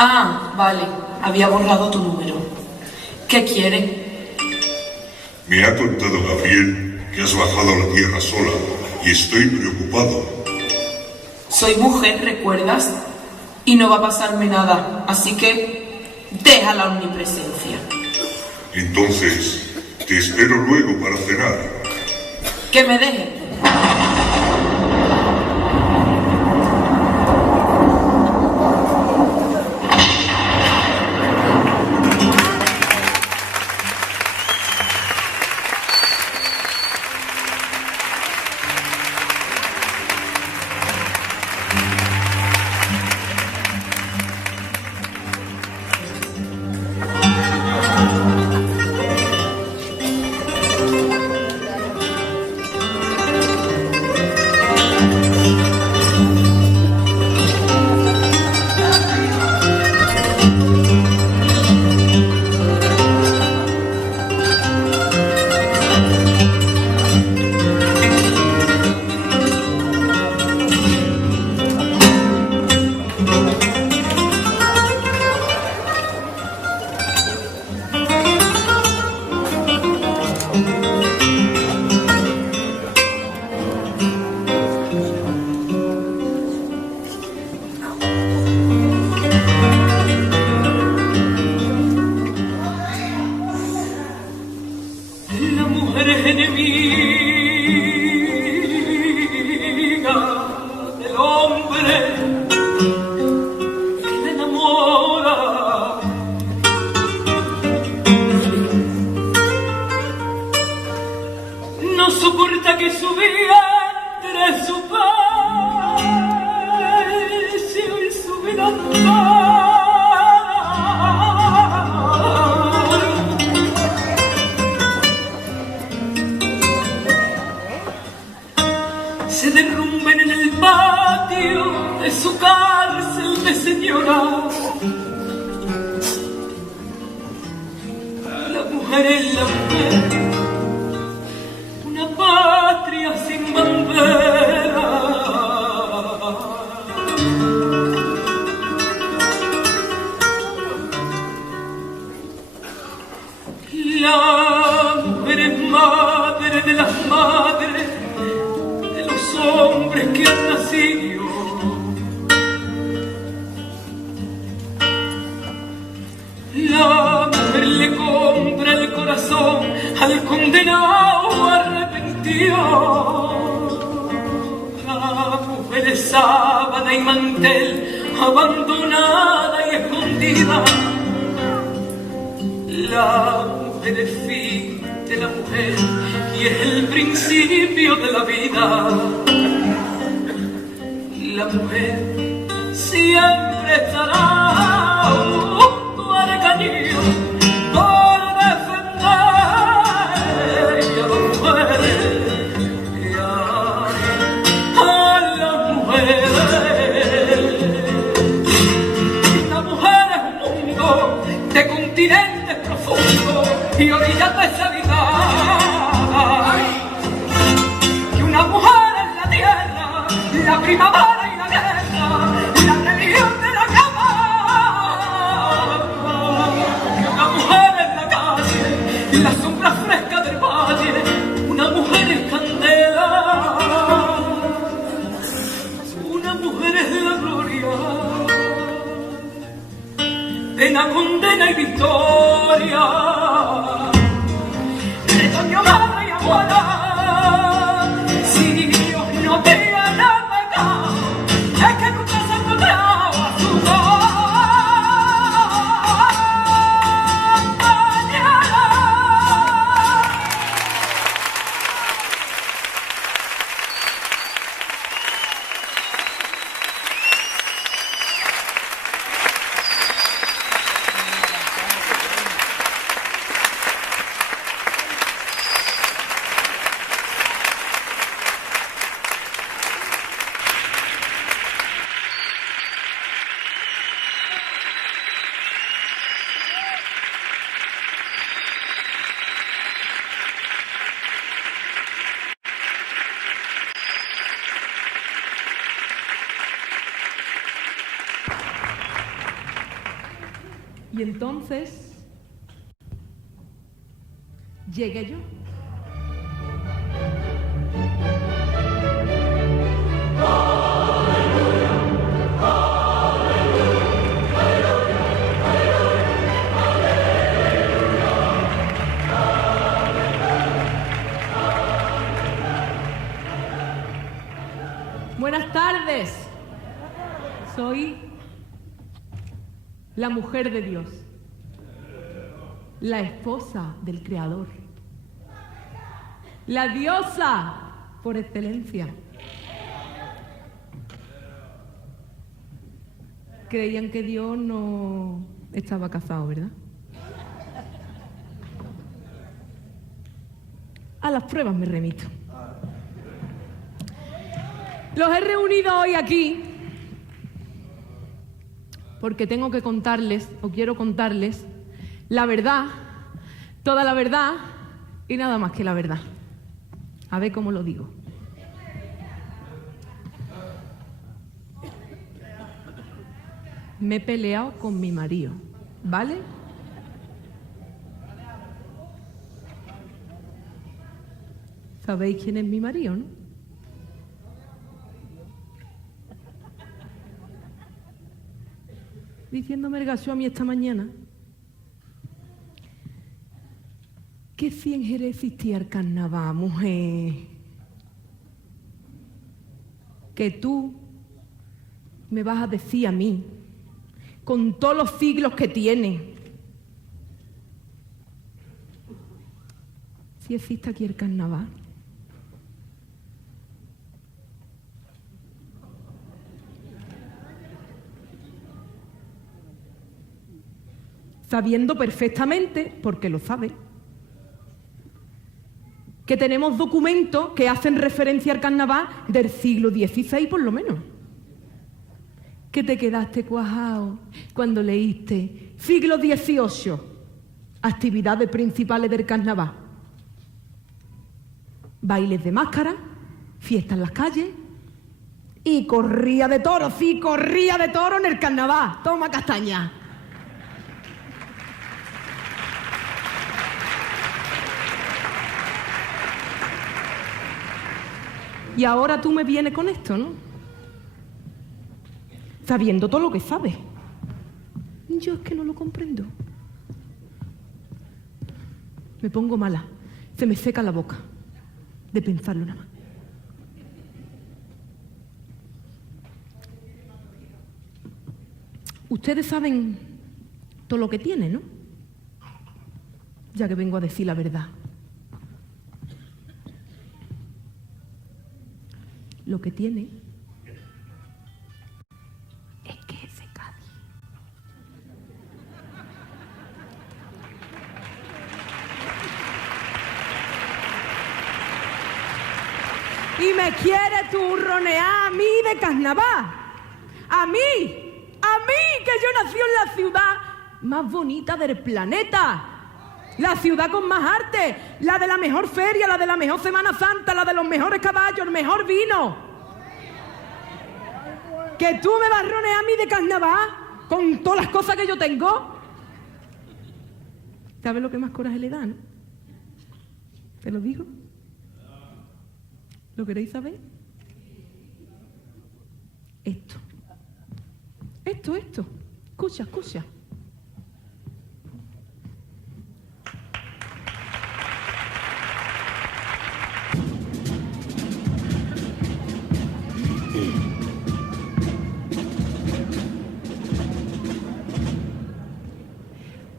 Ah, vale. Había borrado tu número. ¿Qué quiere? Me ha contado Gabriel que has bajado a la tierra sola y estoy preocupado. Soy mujer, ¿recuerdas? Y no va a pasarme nada, así que deja la omnipresencia. Entonces, te espero luego para cenar. Que me deje. Se derrumben en el patio de su cárcel de señora. La mujer es la mujer, una patria sin bandera. La mujer es madre de las madres, de los hombres que han nacido. La mujer le compra el corazón al condenado arrepentido. La mujer es sábana y mantel, abandonada y escondida. La mujer es fin de la mujer y es el principio de la vida. La mujer siempre estará junto al cañón por defender a las mujeres, a las mujeres. La mujer es un mundo de continentes profundos y orillas deshabitadas. Y una mujer en la tierra, la primavera y la guerra, la religión de la cama. Y una mujer en la calle, la sombra fresca del valle, una mujer es candela, una mujer es la gloria, pena, condena y victoria. Retoño, madre y abuela, si Dios no te ha pecado, es que nunca se ha encontrado a su Y entonces llegué yo. Buenas tardes. Soy la mujer de Dios, la esposa del Creador, la diosa por excelencia. Creían que Dios no estaba casado, ¿verdad? A las pruebas me remito. Los he reunido hoy aquí porque tengo que contarles, o quiero contarles, la verdad, toda la verdad y nada más que la verdad. A ver cómo lo digo. Me he peleado con mi marido, ¿vale? ¿Sabéis quién es mi marido, no? Diciéndome el gacho a mí esta mañana que si en Jerez existía el carnaval, mujer, que tú me vas a decir a mí, con todos los siglos que tiene, si existe aquí el carnaval. Sabiendo perfectamente, porque lo sabe, que tenemos documentos que hacen referencia al carnaval del siglo XVI por lo menos. Que te quedaste cuajado cuando leíste siglo XVIII, actividades principales del carnaval. Bailes de máscara, fiestas en las calles y corría de toros, sí, corría de toros en el carnaval. Toma castaña. Y ahora tú me vienes con esto, ¿no? Sabiendo todo lo que sabes. Yo es que no lo comprendo. Me pongo mala. Se me seca la boca de pensarlo nada más. Ustedes saben todo lo que tiene, ¿no? Ya que vengo a decir la verdad. Lo que tiene es que es de Cádiz. Y me quiere turronear a mí de carnaval. A mí, que yo nací en la ciudad más bonita del planeta. La ciudad con más arte, la de la mejor feria, la de la mejor Semana Santa, la de los mejores caballos, el mejor vino. ¿Que tú me vas a ronear a mí de carnaval con todas las cosas que yo tengo? ¿Sabes lo que más coraje le dan? ¿Te lo digo? ¿Lo queréis saber? Esto. Escucha, escucha.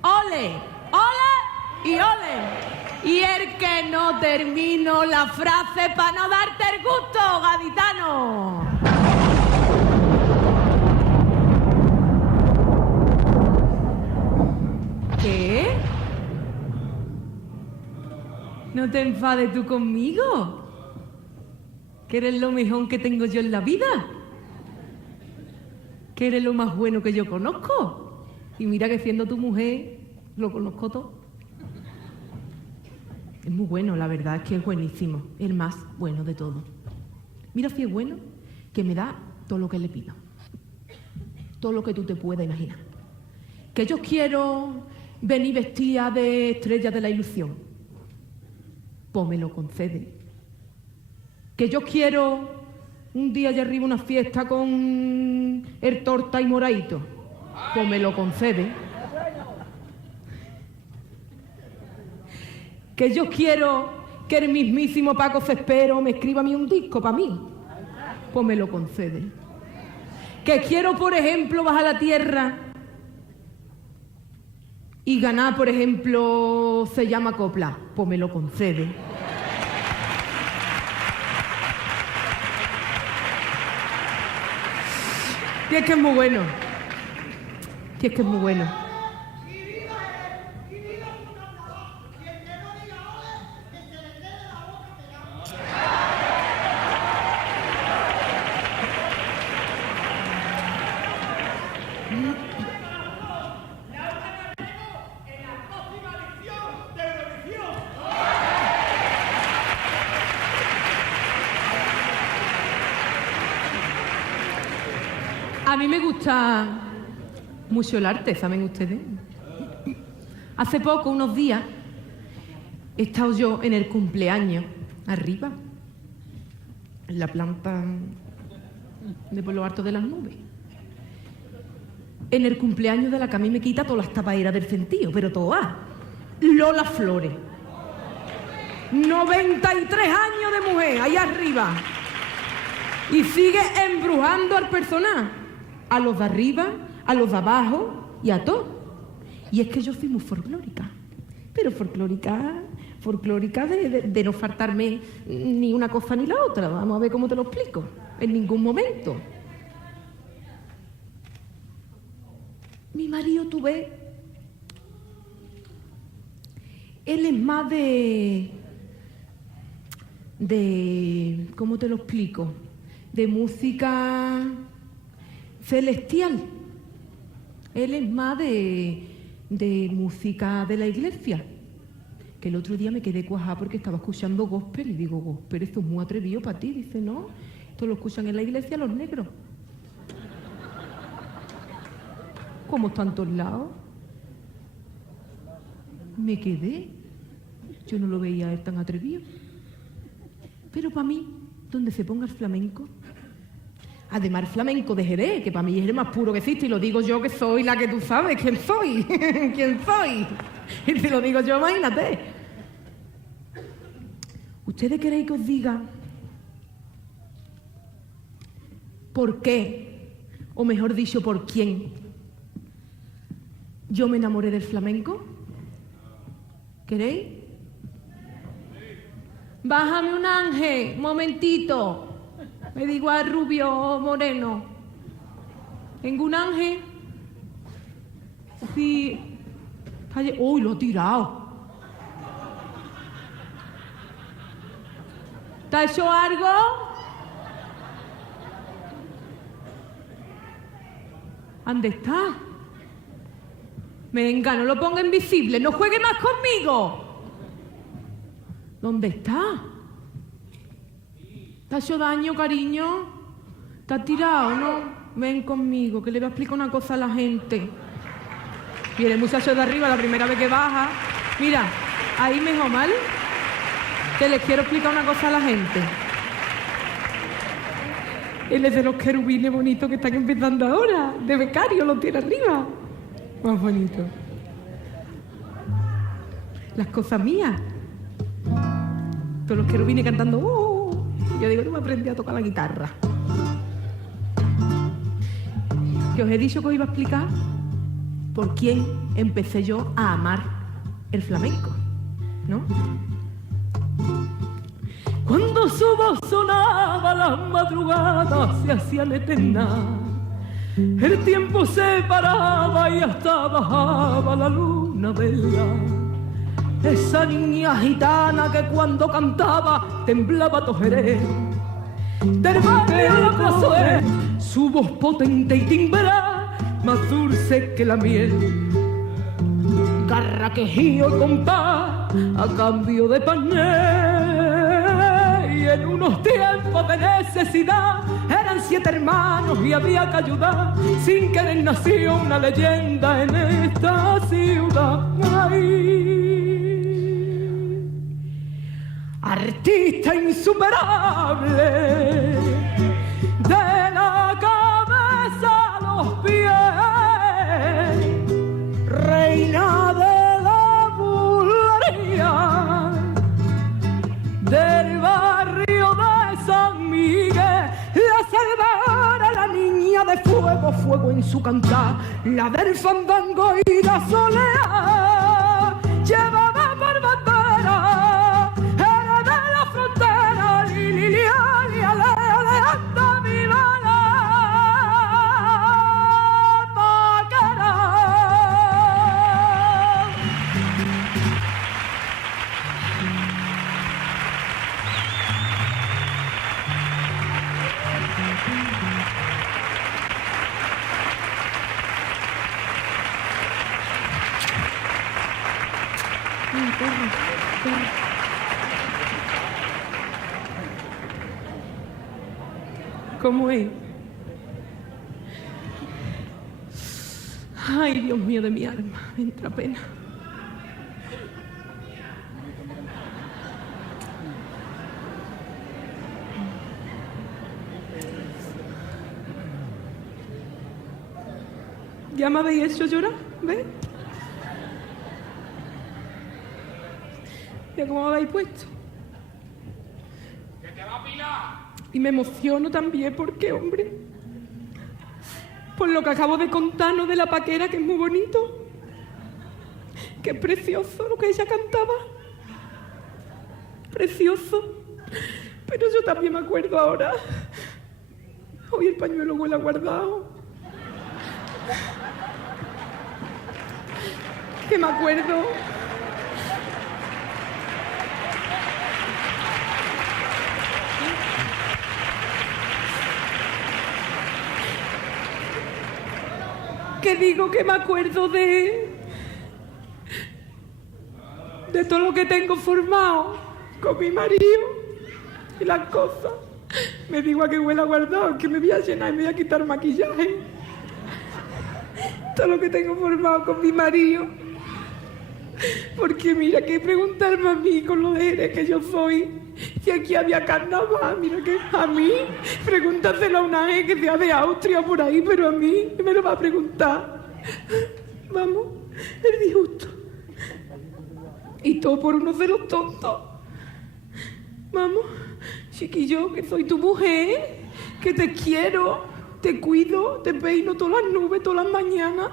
¡Ole! ¡Ole! ¡Y ole! Y el que no termino la frase para no darte el gusto, gaditano. ¿Qué? ¿No te enfades tú conmigo? ¿Que eres lo mejor que tengo yo en la vida? ¿Que eres lo más bueno que yo conozco? Y mira que siendo tu mujer, lo conozco todo. Es muy bueno, la verdad es que es buenísimo. El más bueno de todo. Mira si es bueno, que me da todo lo que le pido. Todo lo que tú te puedas imaginar. Que yo quiero venir vestida de estrella de la ilusión. Pues me lo concede. Que yo quiero un día allá arriba una fiesta con el torta y moraito. Pues me lo concede. Que yo quiero que el mismísimo Paco Cespero me escriba a mí un disco para mí. Pues me lo concede. Que quiero, por ejemplo, bajar a la tierra y ganar, por ejemplo, Se llama Copla. Pues me lo concede. Y es que es muy bueno. Y es que es muy bueno. A mí me gusta mucho el arte, ¿saben ustedes? Hace poco, unos días, he estado yo en el cumpleaños, arriba, en la planta de por lo alto de las nubes. En el cumpleaños de la que a mí me quita todas las tapaderas del sentido, pero todas. Lola Flores. 93 años de mujer, ahí arriba. Y sigue embrujando al personal. A los de arriba, a los de abajo y a todos. Y es que yo soy muy folclórica. Pero folclórica de no faltarme ni una cosa ni la otra. Vamos a ver cómo te lo explico. En ningún momento. Mi marido, tú ves, él es más de ¿cómo te lo explico? De música celestial. Él es más de música de la iglesia. Que el otro día me quedé cuajada porque estaba escuchando gospel y digo, gospel, esto es muy atrevido para ti. Dice, no, esto lo escuchan en la iglesia los negros. Como están todos lados. Me quedé. Yo no lo veía a él tan atrevido. Pero para mí, donde se ponga el flamenco, además el flamenco de Jerez, que para mí es el más puro que existe, y lo digo yo que soy la que tú sabes quién soy. ¿Quién soy? Y si lo digo yo, imagínate. ¿Ustedes queréis que os diga por qué, o mejor dicho, por quién yo me enamoré del flamenco? ¿Queréis? Bájame un ángel, momentito. Me digo a rubio o moreno. ¿Tengo un ángel? Sí. ¡Uy, lo he tirado! ¿Te ha hecho algo? ¿Dónde está? Venga, no lo ponga invisible, no juegue más conmigo. ¿Dónde está? ¿Te ha hecho daño, cariño? ¿Te has tirado, no? Ven conmigo, que le voy a explicar una cosa a la gente. Viene el muchacho de arriba, la primera vez que baja. Mira, ahí mejor mal. Que les quiero explicar una cosa a la gente. Él es de los querubines bonitos que están empezando ahora. De becario, lo tiene arriba. Más bonito. Las cosas mías. Todos los querubines cantando. Yo digo, no me aprendí a tocar la guitarra. Que os he dicho que os iba a explicar por quién empecé yo a amar el flamenco, ¿no? Cuando su voz sonaba, las madrugadas se hacían eternas. El tiempo se paraba y hasta bajaba la luna bella. Esa niña gitana que cuando cantaba temblaba todo Jerez. Del barrio a la plazuela, su voz potente y timbrada, más dulce que la miel. Garra, quejío y compás a cambio de pané. Y en unos tiempos de necesidad eran 7 hermanos y había que ayudar. Sin querer nació una leyenda en esta ciudad. Ay, artista insuperable, de la cabeza a los pies, reina de la burlería del barrio de San Miguel, la salvadora, la niña de fuego, fuego en su cantar, la del fandango y la soleá, llevaba por bandera, era de la frontera, lilia, anda viva la vaquera. ¿Cómo es? Ay, Dios mío de mi alma, me entra pena. ¿Ya me habéis hecho llorar? ¿Ves? Ya cómo me habéis puesto. Y me emociono también porque, hombre, por lo que acabo de contarnos de la paquera, que es muy bonito, que es precioso lo que ella cantaba, precioso, pero yo también me acuerdo ahora, hoy el pañuelo huele a guardado, que me acuerdo que digo que me acuerdo de todo lo que tengo formado con mi marido y las cosas. Me digo a que huela guardado, que me voy a llenar y me voy a quitar maquillaje. Todo lo que tengo formado con mi marido. Porque mira, que preguntarme a mí con lo de Jerez que yo soy, si aquí había carnaval, mira que a mí, pregúntaselo a una que sea de Austria por ahí, pero a mí me lo va a preguntar. Vamos, el disgusto. Y todo por uno de los tontos. Vamos, chiquillo, que soy tu mujer, que te quiero, te cuido, te peino todas las nubes, todas las mañanas.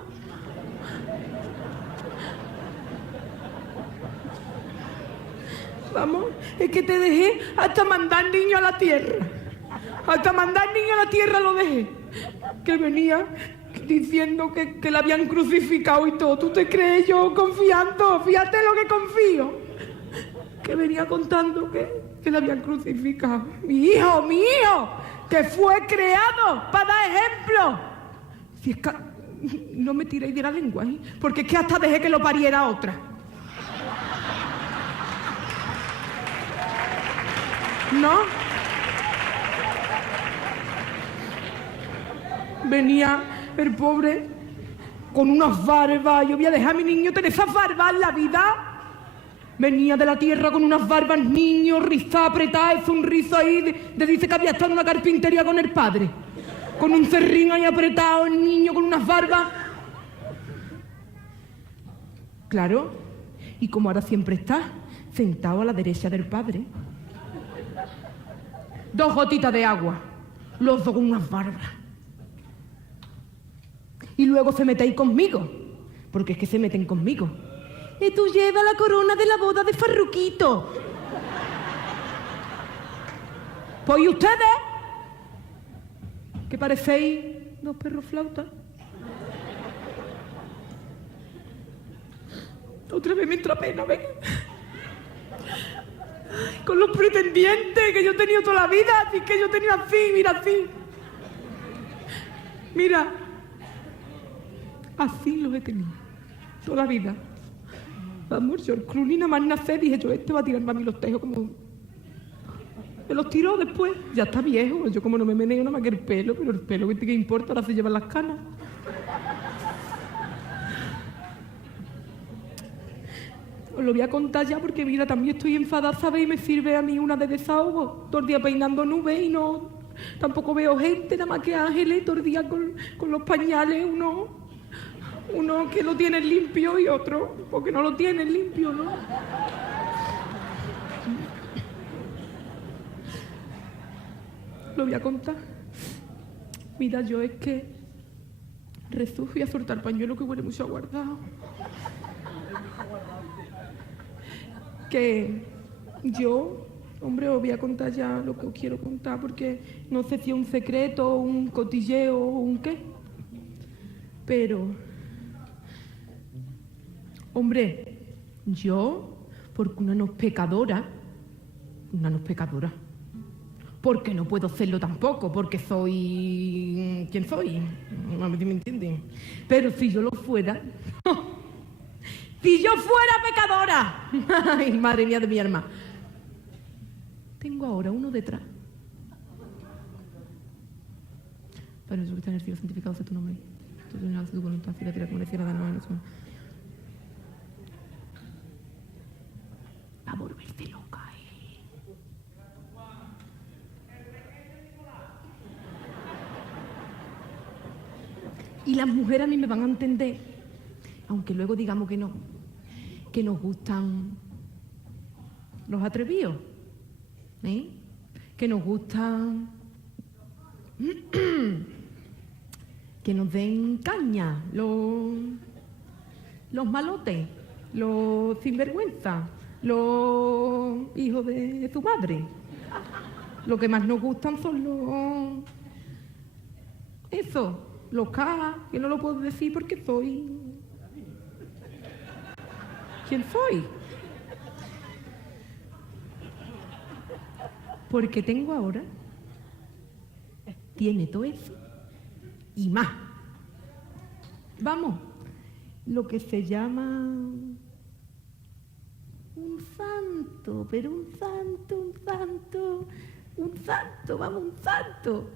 Vamos, es que te dejé hasta mandar niño a la tierra. Hasta mandar niño a la tierra lo dejé. Que venía diciendo que la habían crucificado y todo. ¿Tú te crees yo confiando? Fíjate lo que confío. Que venía contando que la habían crucificado. Mi hijo, que fue creado para dar ejemplo. Si es que no me tiréis de la lengua, ¿eh? Porque es que hasta dejé que lo pariera otra. ¿No? Venía el pobre con unas barbas. Yo voy a dejar a mi niño tener esas barbas en la vida. Venía de la tierra con unas barbas, niño, rizada, apretada, es un rizo ahí. Dice que había estado en una carpintería con el padre. Con un cerrín ahí apretado, el niño con unas barbas. Claro. Y como ahora siempre está sentado a la derecha del padre. 2 gotitas de agua, los dos con unas barbas. Y luego se metéis conmigo, porque es que se meten conmigo. Y tú llevas la corona de la boda de Farruquito. Pues ¿y ustedes? ¿Qué parecéis 2 perros flautas? Otra vez me entra pena, ¿ven? Con los pretendientes que yo he tenido toda la vida, así que yo he tenido así, mira así. Mira, así los he tenido toda la vida. Vamos, yo el Clooney nada más nacer, dije yo, este va a tirarme a mí los tejos como... Me los tiró después. Ya está viejo. Yo como no me meneo nada más que el pelo, pero el pelo, ¿qué importa? Ahora se llevan las canas. Os lo voy a contar ya porque, mira, también estoy enfadada, ¿sabéis? Y me sirve a mí una de desahogo. Todo el día peinando nubes y no... Tampoco veo gente, nada más que ángeles, todo el día con los pañales, uno que lo tiene limpio y otro porque no lo tiene limpio, ¿no? Lo voy a contar. Mira, yo es que refugio a soltar pañuelo que huele mucho a guardado. Que yo, hombre, os voy a contar ya lo que os quiero contar porque no sé si es un secreto, un cotilleo o un qué. Pero, hombre, yo, porque una no es pecadora, porque no puedo serlo tampoco, porque soy... ¿Quién soy? A ver si me entienden. Pero si yo lo fuera... ¡Si yo fuera pecadora! ¡Ay, madre mía de mi alma! Tengo ahora uno detrás. Para eso que está en el cielo santificado sea tu nombre. Tu señal, tu voluntad, y la tierra como le hiciera dar nueva. Va a volverse loca, Y las mujeres a mí me van a entender, aunque luego digamos que no, que nos gustan los atrevidos, ¿eh? Que nos gustan que nos den caña, los malotes, los sinvergüenza, los hijos de su madre. Lo que más nos gustan son los K, que no lo puedo decir porque soy... ¿Quién soy? Porque tengo ahora, tiene todo eso y más. Vamos, lo que se llama un santo, pero un santo, vamos, un santo.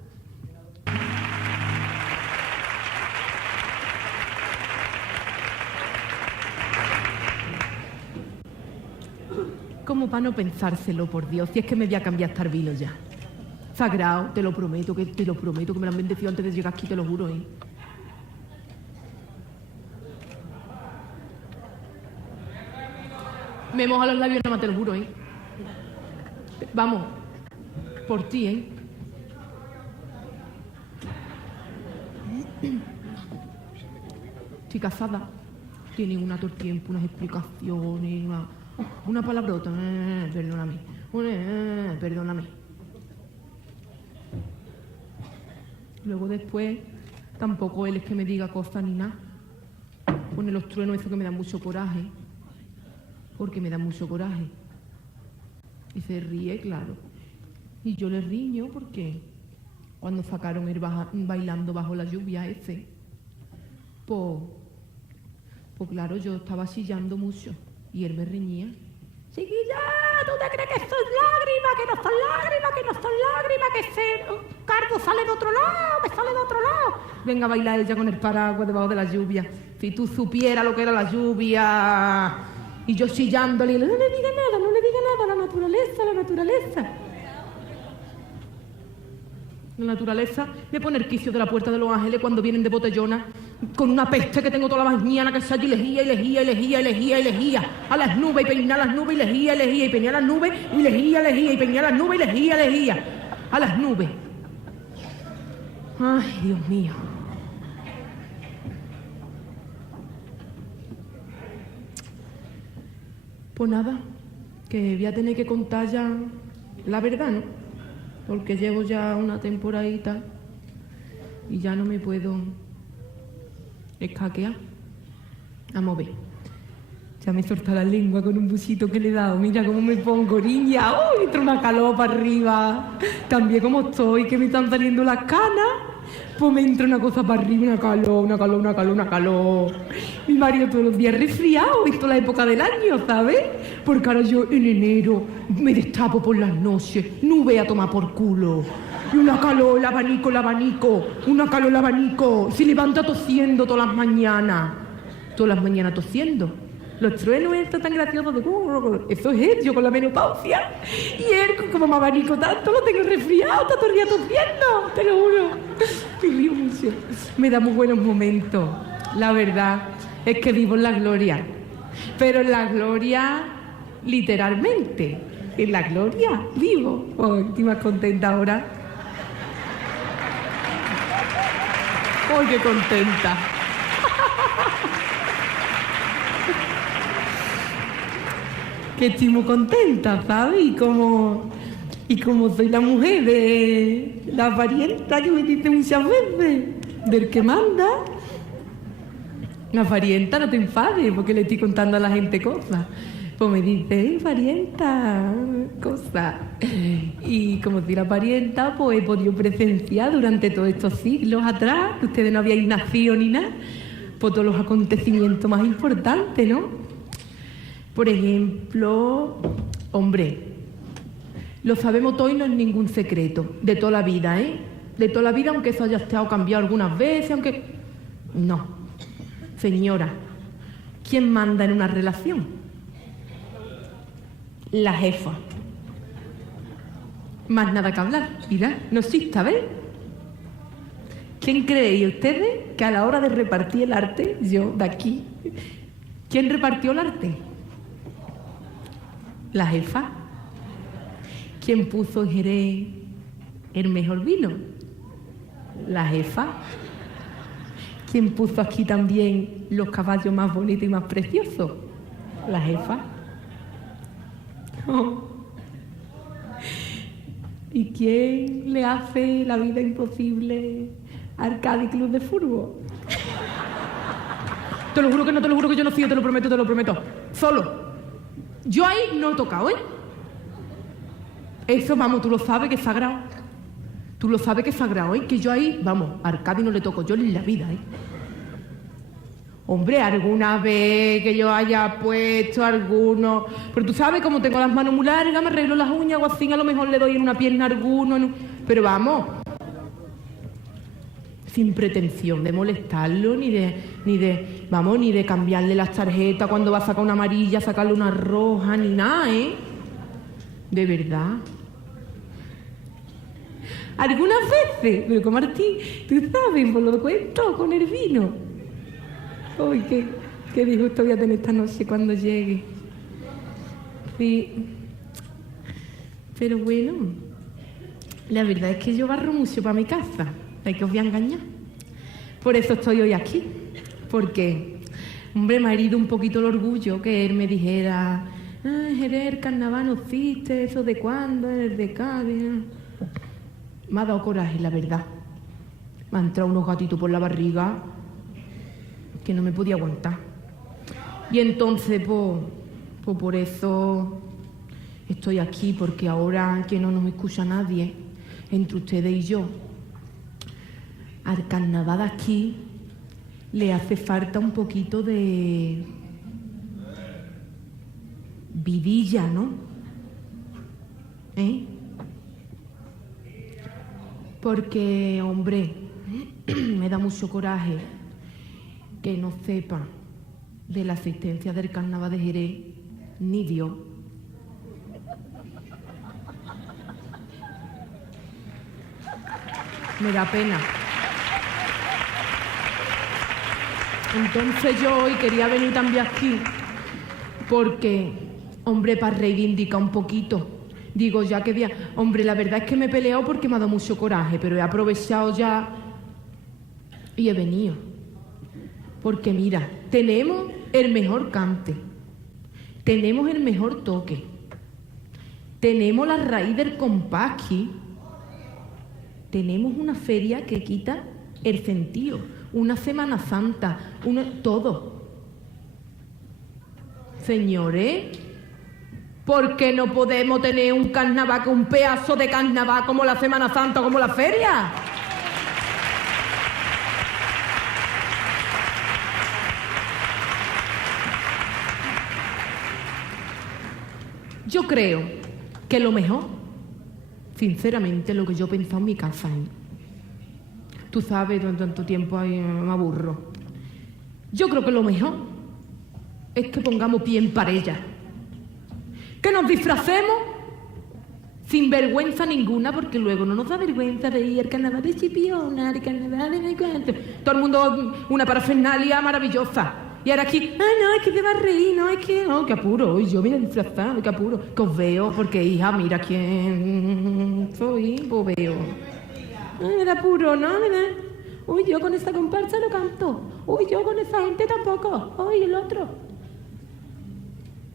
Como para no pensárselo, por Dios, si es que me voy a cambiar hasta el vino ya. Sagrado, te lo prometo, que me lo han bendecido antes de llegar aquí, te lo juro, ¿eh? Me moja los labios nada más, te lo juro, ¿eh? Vamos, por ti, ¿eh? Estoy casada. Tiene todo el tiempo, unas explicaciones, una palabrota, perdóname. Luego después, tampoco él es que me diga cosas ni nada. Pone los truenos, eso que me da mucho coraje. Porque me da mucho coraje. Y se ríe, claro. Y yo le riño porque cuando sacaron él bailando bajo la lluvia pues claro, yo estaba chillando mucho. Y él me reñía. Chiquilla, ¿tú te crees que son lágrimas? Que no son lágrimas, que ese cardo sale de otro lado, me sale de otro lado. Venga a bailar ella con el paraguas debajo de la lluvia. Si tú supieras lo que era la lluvia. Y yo chillándole, no le diga nada, la naturaleza. La naturaleza me pone el quicio de la puerta de Los Ángeles cuando vienen de botellona con una peste que tengo toda la mañana que sale y lejía a las nubes y peinar las nubes y lejía y peinar las nubes y lejía y peinar las nubes y lejía a las nubes. Ay, Dios mío. Pues nada, que voy a tener que contar ya la verdad, ¿no? Porque llevo ya una temporadita y ya no me puedo escaquear. Vamos a ver. Ya me solta la lengua con un busito que le he dado. Mira cómo me pongo, niña. ¡Uy! Entra una calor para arriba. También como estoy, que me están saliendo las canas. Pues me entra una cosa para arriba, una calor. Mi marido todos los días resfriado, esto es la época del año, ¿sabes? Porque ahora yo en enero me destapo por las noches, no voy a tomar por culo. Y una calor, el abanico, se levanta tosiendo todas las mañanas tosiendo. Los truenos estos tan graciosos de... Eso es él, yo con la menopausia. Y él, como me abanico tanto, lo tengo resfriado, está todo el día tosiendo, te lo juro. Me río mucho. Me da muy buenos momentos. La verdad es que vivo en la gloria. Pero en la gloria, literalmente. En la gloria vivo. Oh, estoy más contenta ahora. ¡Oh, qué contenta! Que estoy muy contenta, ¿sabes? Y como soy la mujer de la parienta que me dice muchas veces, del que manda. La parienta, no te enfades, porque le estoy contando a la gente cosas. Pues me dice, parienta, cosas. Y como soy la parienta, pues he podido presenciar durante todos estos siglos atrás, que ustedes no habíais nacido ni nada, pues todos los acontecimientos más importantes, ¿no? Por ejemplo, hombre, lo sabemos todo y no es ningún secreto, de toda la vida, ¿eh? De toda la vida, aunque eso haya estado cambiado algunas veces, aunque... No. Señora, ¿quién manda en una relación? La jefa. Más nada que hablar, mirad, no existe, ¿ves? ¿Quién creéis ustedes que a la hora de repartir el arte, yo de aquí, ¿quién repartió el arte? La jefa. ¿Quién puso en Jerez el mejor vino? La jefa. ¿Quién puso aquí también los caballos más bonitos y más preciosos? La jefa. Oh. ¿Y quién le hace la vida imposible al Cádiz Club de Fútbol? Te lo juro que no, te lo juro que yo no fío, te lo prometo. Solo. Yo ahí no he tocado, ¿eh? Eso, vamos, tú lo sabes que es sagrado. Tú lo sabes que es sagrado, ¿eh? Que yo ahí, vamos, a Arcadi no le toco yo en la vida, ¿eh? Hombre, alguna vez que yo haya puesto alguno... Pero tú sabes, como tengo las manos muy largas, me arreglo las uñas o así, a lo mejor le doy en una pierna a alguno... Pero vamos... Sin pretensión de molestarlo, ni de cambiarle las tarjetas cuando va a sacar una amarilla, sacarle una roja, ni nada, ¿eh? De verdad. Algunas veces, pero como Martín, tú sabes, por lo cuento con el vino. Uy, qué disgusto voy a tener esta noche cuando llegue. Sí. Pero bueno, la verdad es que yo barro mucho para mi casa. ¿De que os voy a engañar? Por eso estoy hoy aquí. Porque, hombre, me ha herido un poquito el orgullo que él me dijera: Jerez, el carnaval no existe, ¿eso de cuándo? ¿Es de Cádiz? Me ha dado coraje, la verdad. Me han entrado unos gatitos por la barriga que no me podía aguantar. Y entonces, pues por eso estoy aquí, porque ahora que no nos escucha nadie, entre ustedes y yo, al carnaval de aquí le hace falta un poquito de vidilla, ¿no? ¿Eh? Porque, hombre, me da mucho coraje que no sepa de la existencia del carnaval de Jerez ni Dios. Me da pena. Entonces yo hoy quería venir también aquí porque, hombre, para reivindicar un poquito. Digo, ya que día... Hombre, la verdad es que me he peleado porque me ha dado mucho coraje, pero he aprovechado ya y he venido. Porque mira, tenemos el mejor cante, tenemos el mejor toque, tenemos la raíz del compás aquí, tenemos una feria que quita el sentido, una Semana Santa, todo. Señores, ¿por qué no podemos tener un carnaval, un pedazo de carnaval como la Semana Santa, como la feria? Yo creo que lo mejor, sinceramente, lo que yo he pensado en mi casa, tú sabes, tanto tiempo ahí me aburro. Yo creo que lo mejor es que pongamos pie en pareja. Que nos disfracemos sin vergüenza ninguna, porque luego no nos da vergüenza de ir al carnaval de Chipiona, al carnaval de no sé cuánto. Todo el mundo, una parafernalia maravillosa. Y ahora aquí, no, es que te vas a reír, no, es que, no, qué apuro, hoy yo me voy a disfrazar, qué apuro. Que os veo, porque hija, mira quién soy, pues veo. Me da apuro, ¿no? Uy, yo con esta comparsa no canto. Uy, yo con esa gente tampoco. Uy, el otro.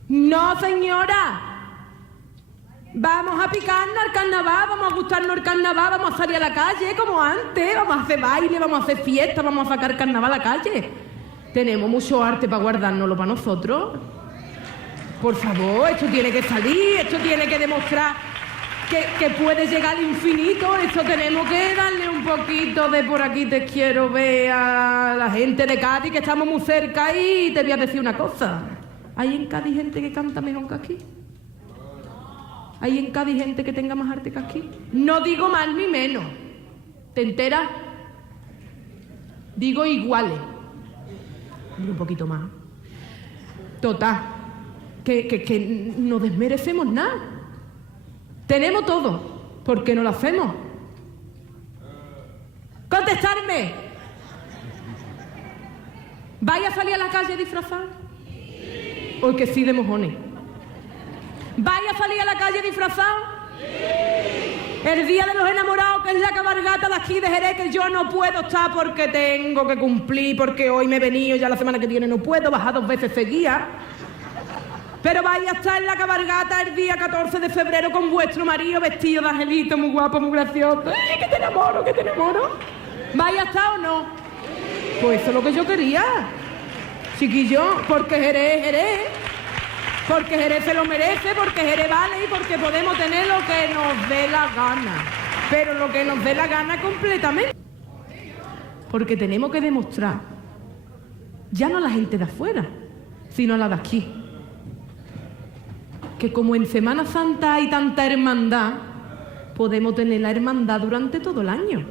No, señora. Vamos a picarnos al carnaval, vamos a gustarnos el carnaval, vamos a salir a la calle como antes, vamos a hacer baile, vamos a hacer fiesta, vamos a sacar el carnaval a la calle. Tenemos mucho arte para guardárnoslo para nosotros. Por favor, esto tiene que salir, esto tiene que demostrar que puede llegar al infinito. Esto tenemos que darle un poquito de por aquí te quiero ver a la gente de Cádiz, que estamos muy cerca, y te voy a decir una cosa. ¿Hay en Cádiz gente que canta mejor que aquí? ¿Hay en Cádiz gente que tenga más arte que aquí? No digo más ni menos. ¿Te enteras? Digo iguales. Un poquito más. Total. Que no desmerecemos nada. Tenemos todo. ¿Por qué no lo hacemos? ¡Contestarme! ¿Vais a salir a la calle disfrazado? ¿O que sí de mojones? ¿Vais a salir a la calle disfrazado? Sí. El día de los enamorados, que es la cabalgata de aquí de Jerez, que yo no puedo estar porque tengo que cumplir, porque hoy me he venido, ya la semana que viene no puedo, bajar 2 veces seguidas. Pero vais a estar en la cabalgata el día 14 de febrero con vuestro marido vestido de angelito, muy guapo, muy gracioso. ¡Ay, que te enamoro, que te enamoro! ¿Vais a estar o no? Pues eso es lo que yo quería, chiquillo, porque Jerez es Jerez. Porque Jerez se lo merece, porque Jerez vale y porque podemos tener lo que nos dé la gana. Pero lo que nos dé la gana completamente. Porque tenemos que demostrar, ya no a la gente de afuera, sino a la de aquí, que como en Semana Santa hay tanta hermandad, podemos tener la hermandad durante todo el año.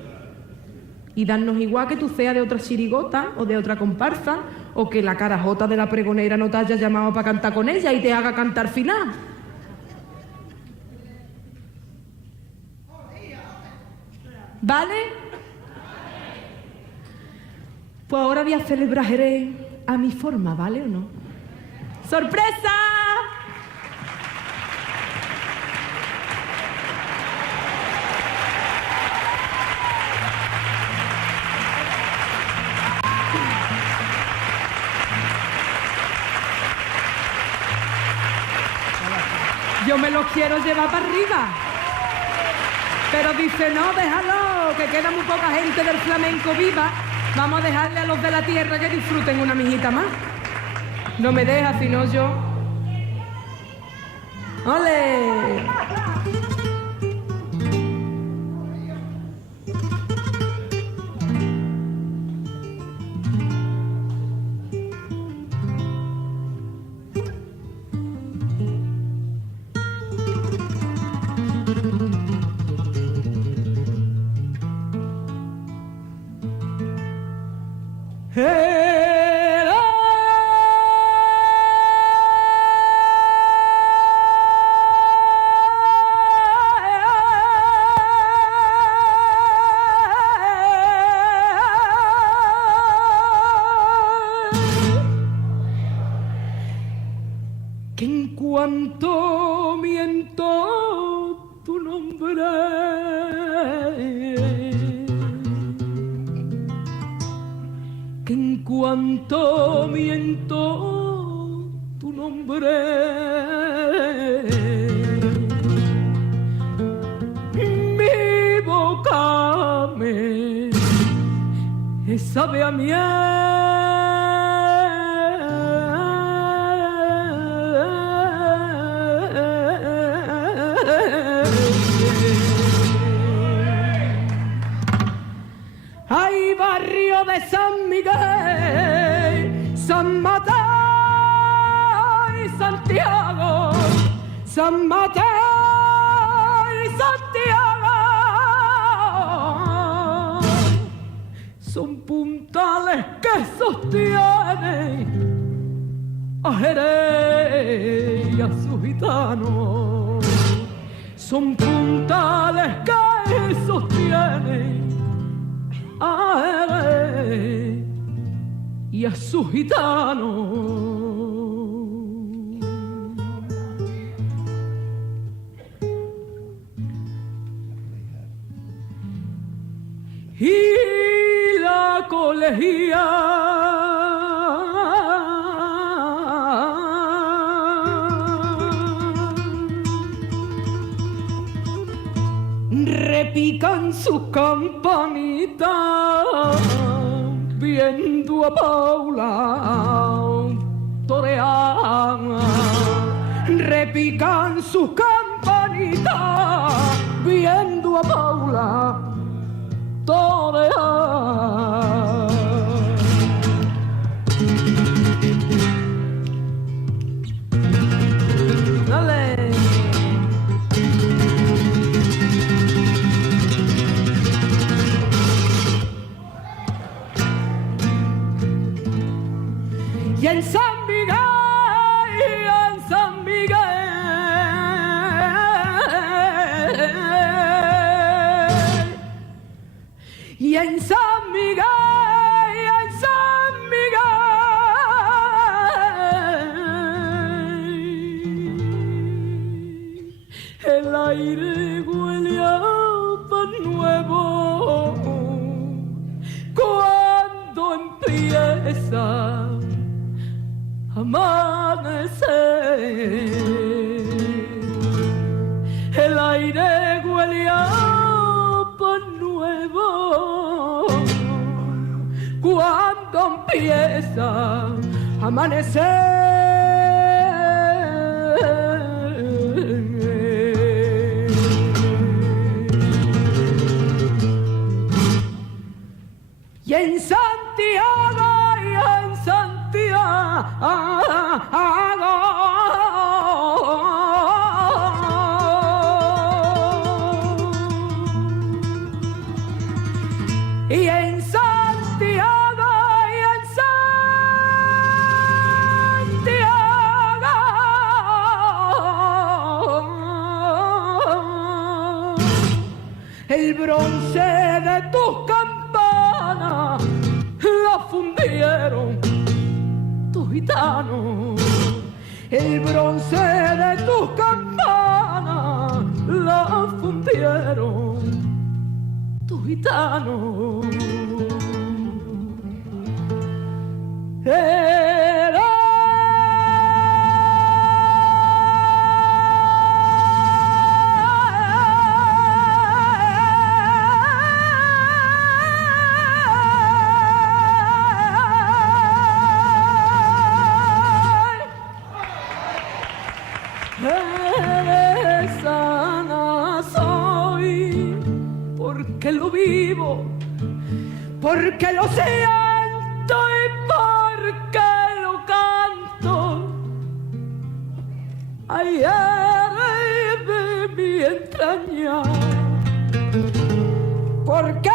Y darnos igual que tú seas de otra chirigota o de otra comparsa, o que la carajota de la pregonera no te haya llamado para cantar con ella y te haga cantar final. ¿Vale? Pues ahora voy a celebrar Jerez a mi forma, ¿vale o no? ¡Sorpresa! Yo me los quiero llevar para arriba. Pero dice, no, déjalo, que queda muy poca gente del flamenco viva. Vamos a dejarle a los de la tierra que disfruten una mijita más. No me deja, sino yo. ¡Ole! Que en cuanto miento tu nombre, que en cuanto miento tu nombre, mi boca me sabe a miel. Hay barrio de San Miguel, San Mateo y Santiago, San Mateo y Santiago son puntales que sostienen a Jerez y a su gitano. Son puntales que sostienen a Jerez y a su gitano. Y la colegia repican sus campanitas viendo a Paula torear. Repican sus campanitas viendo a Paula torear. Dale. Y en San Miguel, en San Miguel, y en San Miguel, y en San Miguel, el aire huele a pan nuevo cuando empieza amanecer. El aire huele a pan nuevo cuando empieza a amanecer. Y en Santiago, y en y en Santiago, y en Santiago, el bronce de tus campanas la fundieron tus gitanos. El bronce de tus campanas la fundieron tus gitanos. Sana soy porque lo vivo, porque lo siento y porque lo canto. Ayer de mi entraña, porque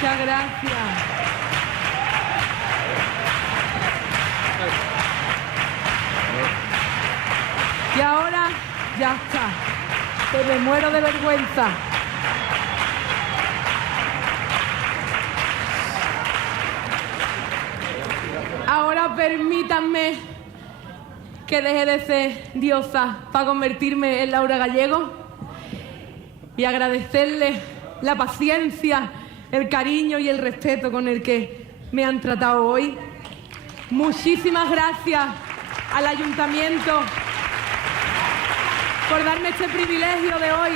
Muchas gracias. Y ahora ya está. Que me muero de vergüenza. Ahora permítanme que deje de ser diosa para convertirme en Laura Gallego y agradecerle la paciencia, el cariño y el respeto con el que me han tratado hoy. Muchísimas gracias al Ayuntamiento por darme este privilegio de hoy.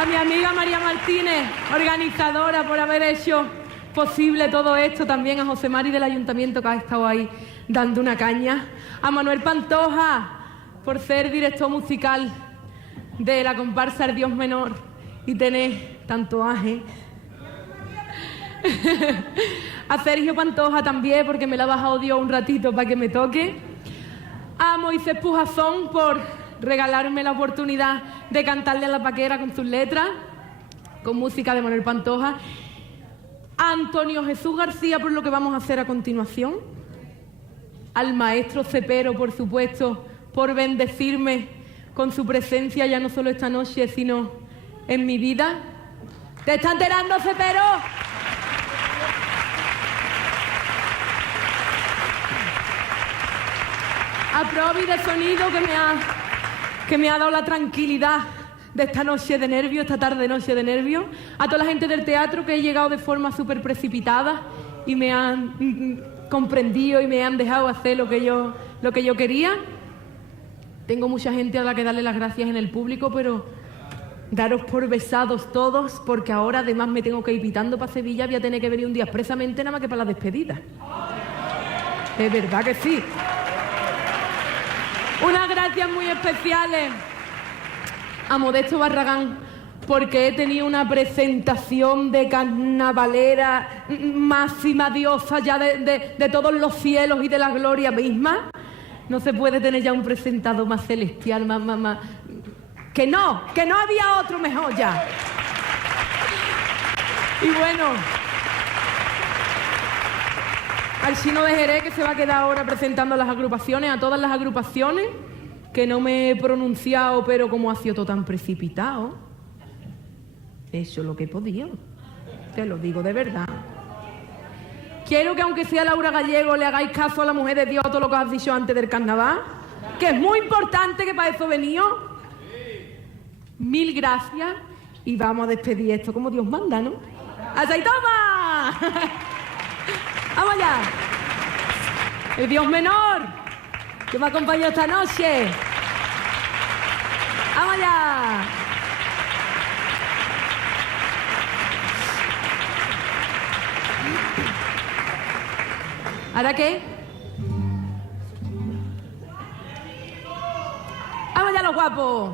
A mi amiga María Martínez, organizadora, por haber hecho posible todo esto. También a José Mari del Ayuntamiento, que ha estado ahí dando una caña. A Manuel Pantoja, por ser director musical de la comparsa El Dios Menor y tener tanto aje. A Sergio Pantoja también, porque me la ha bajado Dios un ratito para que me toque. A Moisés Pujazón por regalarme la oportunidad de cantarle a la paquera con sus letras, con música de Manuel Pantoja. A Antonio Jesús García por lo que vamos a hacer a continuación. Al maestro Cepero, por supuesto, por bendecirme con su presencia ya no solo esta noche, sino en mi vida. ¿Te está enterando, Cepero? A Provi de sonido, que me ha dado la tranquilidad de esta noche de nervios, esta tarde noche de nervios. A toda la gente del teatro que he llegado de forma súper precipitada y me han comprendido y me han dejado hacer lo que yo quería. Tengo mucha gente a la que darle las gracias en el público, pero daros por besados todos, porque ahora además me tengo que ir pitando para Sevilla. Voy a tener que venir un día expresamente nada más que para la despedida. De verdad que sí. Unas gracias muy especiales a Modesto Barragán, porque he tenido una presentación de carnavalera máxima diosa ya de todos los cielos y de la gloria misma. No se puede tener ya un presentado más celestial, más... Que no había otro mejor ya. Y bueno, al Chino de Jerez, que se va a quedar ahora presentando las agrupaciones, a todas las agrupaciones, que no me he pronunciado, pero como ha sido todo tan precipitado, he hecho lo que he podido. Te lo digo de verdad. Quiero que aunque sea Laura Gallego, le hagáis caso a la mujer de Dios todo lo que has dicho antes del carnaval, que es muy importante, que para eso he venido. Mil gracias y vamos a despedir esto como Dios manda, ¿no? ¡Allá y toma! ¡Vamos allá! El Dios Menor, que me acompañó esta noche. ¡Vamos allá! ¿Ahora qué? ¡Vamos allá los guapos!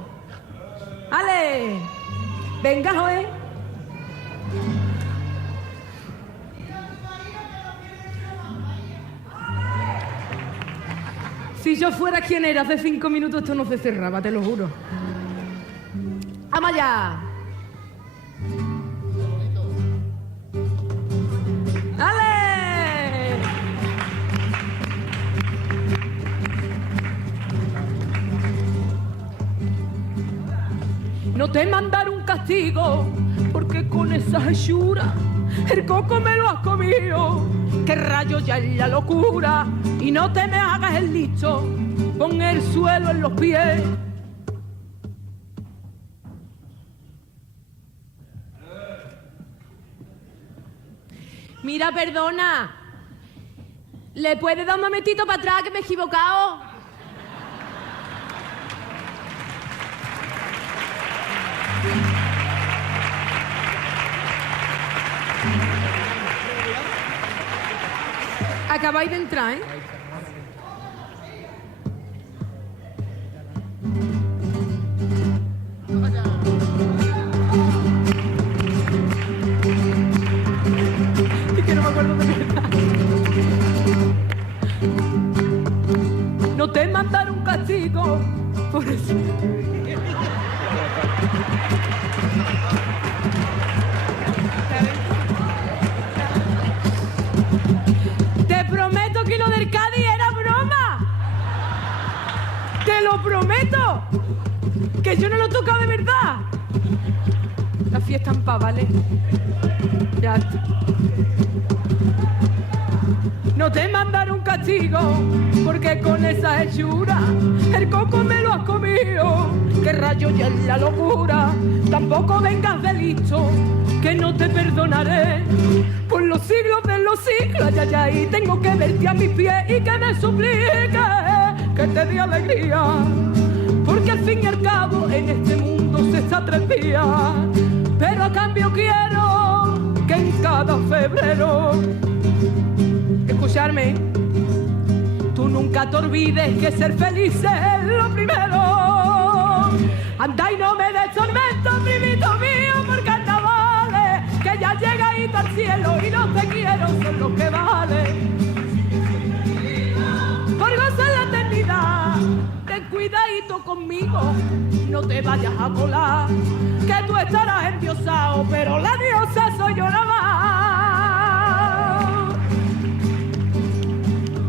¡Ale! ¡Venga, Joé! Si yo fuera quien era hace 5 minutos, esto no se cerraba, te lo juro. ¡Vamos allá! ¡Ale! No te mandaré un castigo, porque con esa hechura el coco me lo has comido. Que rayo ya es la locura, y no te me hagas el listo, pon el suelo en los pies. Mira, perdona, ¿le puedes dar un momentito para atrás que me he equivocado? Acabáis de entrar, ¿eh? Es que no me acuerdo de verdad. No te mandaron un castigo por eso. fiesta en paz, ¿vale? Ya está. No te mandaron castigo, porque con esa hechura el coco me lo has comido. Que rayo ya es la locura, tampoco vengas de listo, que no te perdonaré. Por los siglos de los siglos, ya, ya, y tengo que verte a mis pies y que me supliques que te dé alegría. Porque al fin y al cabo en este mundo se está 3 días, pero a cambio quiero que en cada febrero, escucharme, tú nunca te olvides que ser feliz es lo primero. Anda y no me des tormento, primito mío, por carnavales, que ya llegadito al cielo y no te quiero, son los que valen. Por gozar la eternidad, ten cuidadito conmigo, no te vayas a colar, que tú estarás endiosado, pero la diosa soy yo nada más.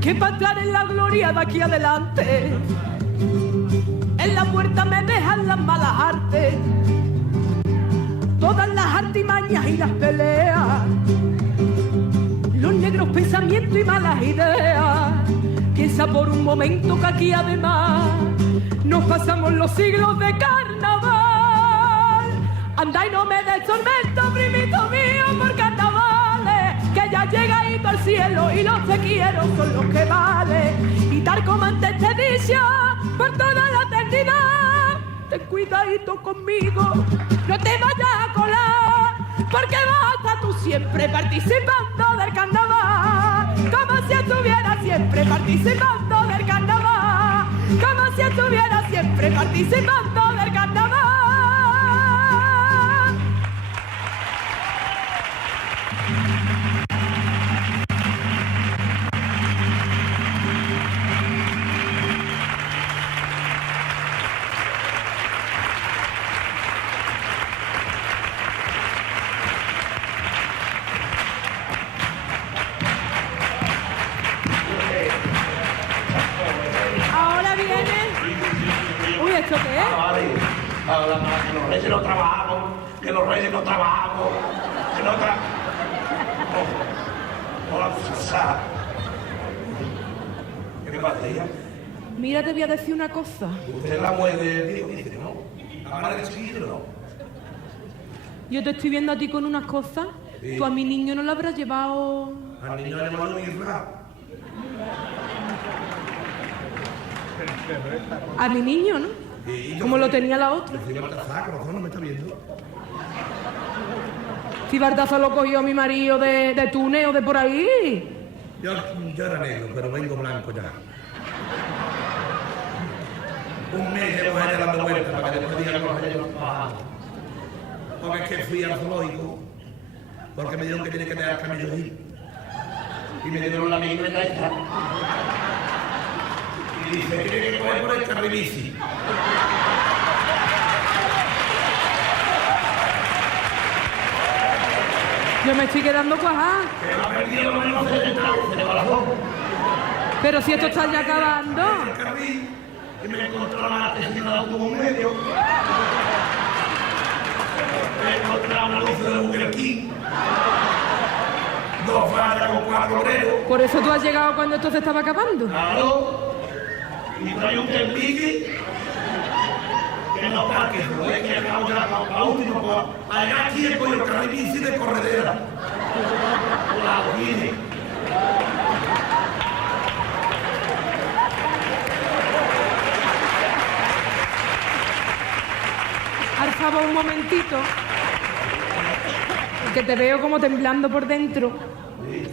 Que para entrar en la gloria de aquí adelante, en la puerta me dejan las malas artes, todas las artimañas y las peleas, los negros pensamientos y malas ideas. Piensa por un momento que aquí además nos pasamos los siglos de carnaval. Anda y no me des tormento, primito mío, por carnavales, que ya llegadito al cielo y los te quiero son los que vale. Y tal como antes te he dicho, por toda la eternidad, ten cuidadito conmigo, no te vayas a colar, porque vas a estar tú siempre participando del carnaval, como si estuviera siempre participando del carnaval, como si estuviera siempre participando del carnaval. ¿Esto qué es? Que los reyes no trabajamos, que los reyes no trabajamos, que no trabajamos. Hola, Susana. ¿Qué pasa, hija? Mira, te voy a decir una cosa. Usted es la mujer de Dios, dice, ¿no? La madre de chiquillo, ¿no? Yo te estoy viendo a ti con unas cosas. Sí. Tú a mi niño no lo habrás llevado... Al niño le llevado un disfraz. A mi niño, ¿no? Sí, como lo tenía la otra. Yo fui a Baltazar, corazón, no me está viendo. Si Baltazar lo cogió mi marido de Túnez o de por ahí. Yo era negro, pero vengo blanco ya. Un mes llevo allá dando vueltas para que después digan que los hayas trabajado. Porque es que fui al zoológico, porque me dijeron que tiene que dejar camellos ahí. Y me dieron la bicicleta esta. Y dice, tiene que coger por el carribici. Yo me estoy quedando cuajada. Que me ha perdido lo menos 70 de corazón. Pero si esto está ya acabando. El carril, y me encontró la asesina de autobús medio. Me encontré una luz de un King. 2 fallas con 4 obreros. Por eso tú has llegado cuando esto se estaba acabando. Claro. Y trae un tempiqui. Que no parque, no es que acabo ya a último. Para llegar aquí he cogido el carril bici de corredera. Por la Guine. Al favor, un momentito. Que te veo como temblando por dentro.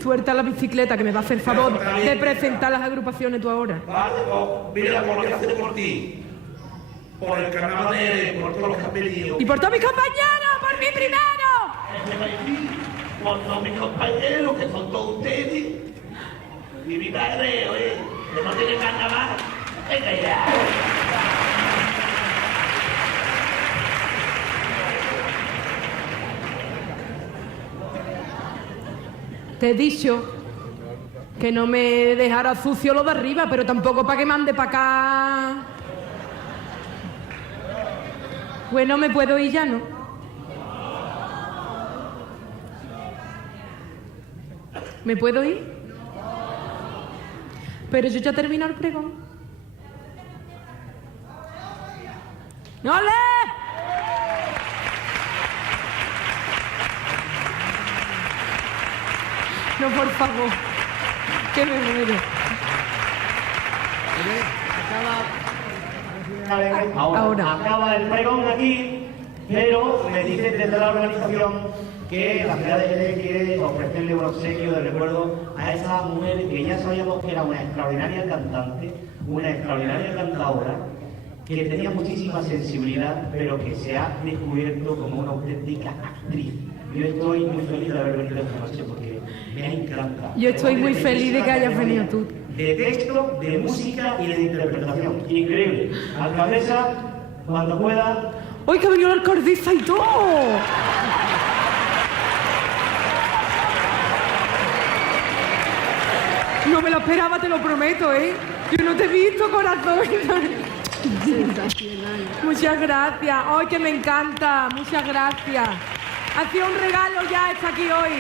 Suelta la bicicleta, que me va a hacer favor de presentar las agrupaciones tú ahora. Vale, pues, mira por lo que hace por ti. Por el carnaval de Ere, por todos los que han venido. Y por todos mis compañeros, por mí primero. Por todos mis compañeros, que son todos ustedes. Y mi padre, que no tiene carnaval. Venga ya. Te he dicho que no me dejara sucio lo de arriba, pero tampoco para que mande para acá. Bueno, me puedo ir ya, ¿no? ¿Me puedo ir? Pero yo ya termino el pregón. ¡No le! No, por favor, que me muero. Ahora. Acaba el pregón aquí, pero me dicen desde la organización que la ciudad de Jerez quiere ofrecerle un obsequio de recuerdo a esa mujer que ya sabíamos que era una extraordinaria cantante, una extraordinaria cantadora, que tenía muchísima sensibilidad, pero que se ha descubierto como una auténtica actriz. Yo estoy muy feliz de haber venido esta noche porque me encanta. Yo estoy muy feliz de que hayas venido tú. De texto, de música y de interpretación. Increíble. Alcaldesa, cuando pueda. ¡Uy, que ha venido la alcaldesa y todo! No me lo esperaba, te lo prometo, ¿eh? Yo no te he visto, corazón. Muchas gracias. ¡Ay, que me encanta! Muchas gracias. Ha sido un regalo ya estar aquí hoy.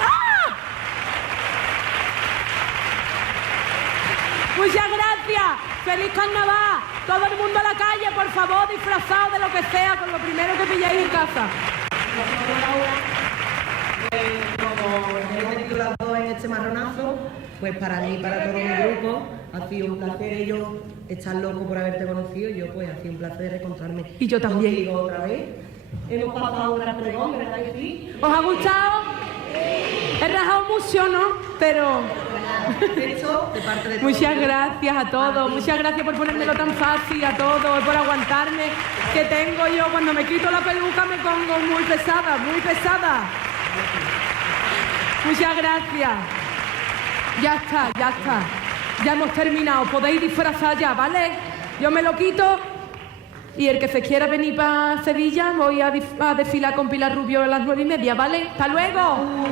¡Ah! Muchas gracias. ¡Feliz carnaval! Todo el mundo a la calle, por favor, disfrazado de lo que sea, con lo primero que pilláis en casa. Como hemos tenido las dos en este marronazo, pues para mí y para todo mi grupo ha sido un placer. Yo estar loco por haberte conocido, yo pues ha sido un placer reencontrarme. Y yo también. Contigo otra vez. Hemos pasado un gran pregón, ¿verdad que sí? ¿Os ha gustado? He rajado mucho, ¿no? Pero... Esto de parte de todos. Muchas gracias a todos, muchas gracias por ponérmelo tan fácil a todos, por aguantarme, que tengo yo, cuando me quito la peluca me pongo muy pesada, muy pesada. Muchas gracias. Ya está, ya está. Ya hemos terminado, podéis disfrazar ya, ¿vale? Yo me lo quito y el que se quiera venir para Sevilla voy a desfilar con Pilar Rubio a las 9:30, ¿vale? ¡Hasta luego!